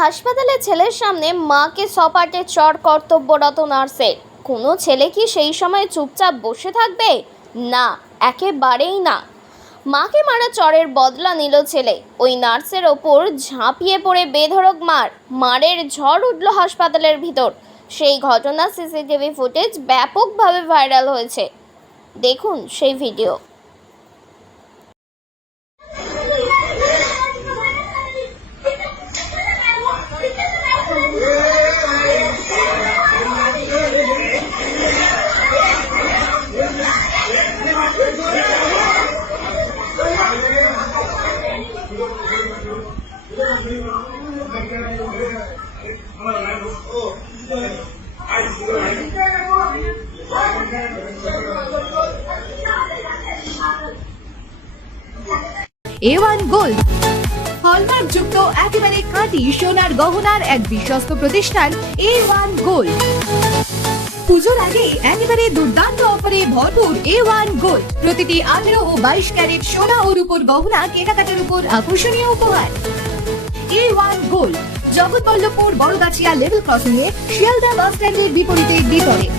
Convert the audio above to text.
হাসপাতালে ছেলের সামনে মাকে সপাটে চর কর্তব্যরত নার্সের। কোনো ছেলে কি সেই সময় চুপচাপ বসে থাকবে? না, একেবারেই না। মাকে মারা চরের বদলা নিল ছেলে। ওই নার্সের ওপর ঝাঁপিয়ে পড়ে বেধড়ক মার। মারের ঝড় উঠল হাসপাতালের ভিতর। সেই ঘটনা সিসিটিভি ফুটেজ ব্যাপকভাবে ভাইরাল হয়েছে। দেখুন সেই video. A one gold hallmark যুক্ত একেবারে খাঁটি সোনার গহনার এক বিশ্বস্ত প্রতিষ্ঠান এ ওয়ান গোল্ড পুজোর আগে একেবারে দুর্দান্ত অফারে ভরপুর এ ওয়ান গোল্ড প্রতিটি আঠেরো ও বাইশ ক্যারেট সোনা ও রূপর গহনা কেনাকাটার উপর আকর্ষণীয় উপহার। A one gold Jagatballavpur Baragachhia level crossing A Sealdah bus স্ট্যান্ডের বিপরীতে বিপরীত।